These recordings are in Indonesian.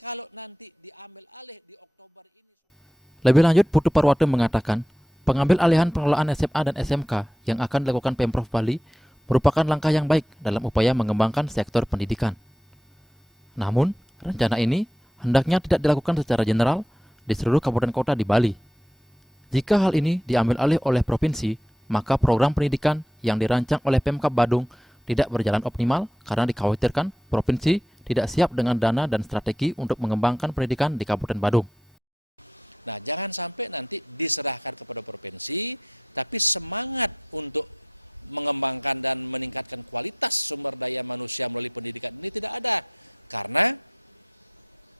Kalau nanti diambil alih di Oktober ini. Lebih lanjut, Putu Parwate mengatakan, pengambil alihan pengelolaan SMA dan SMK yang akan dilakukan Pemprov Bali merupakan langkah yang baik dalam upaya mengembangkan sektor pendidikan. Namun, rencana ini hendaknya tidak dilakukan secara general di seluruh kabupaten kota di Bali. Jika hal ini diambil alih oleh provinsi, maka program pendidikan yang dirancang oleh Pemkab Badung tidak berjalan optimal karena dikhawatirkan provinsi tidak siap dengan dana dan strategi untuk mengembangkan pendidikan di Kabupaten Badung. Nah, jangan sampai nanti diserahkan kepada provinsi, tapi semangat untuk mengembangkan dan meningkatkan kualitas sumber daya manusia melalui pendidikan ini tidak ada. Karena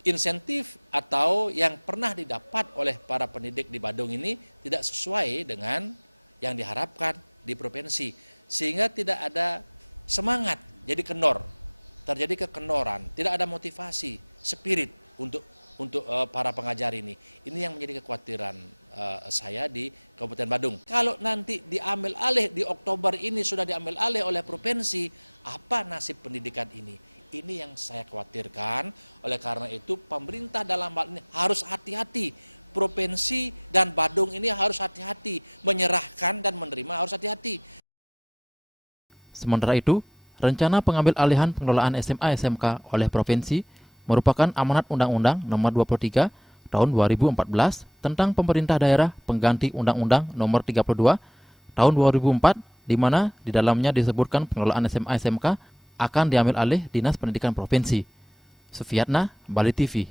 insentif atau yang pernah didapat oleh para pendidik di Badung ini tidak sesuai dengan yang diharapkan di provinsi. Sehingga tidak ada semangat, jadi kendor. Terjadi kekendoran, tidak ada motivasi, spirit untuk para pengajar ini. Ini yang menjadi kekhawatiran saya di Kabupaten Badung. Kalau nanti diambil alih di Oktober ini sudah diambil alih oleh provinsi, apa nasib pendidikan ini? Ini yang saya khawatirkan. Oleh karena itu pemerintah dalam hal ini harus hati-hati. Provinsi dan Badung ini harus hati-hati. Menyerahkan dan menerima harus hati-hati. Sementara itu, rencana pengambil alihan pengelolaan SMA SMK oleh provinsi merupakan amanat Undang-Undang Nomor 23 Tahun 2014 tentang pemerintah daerah pengganti Undang-Undang Nomor 32 Tahun 2004, di mana di dalamnya disebutkan pengelolaan SMA SMK akan diambil alih Dinas Pendidikan Provinsi. Sufiatna, Bali TV.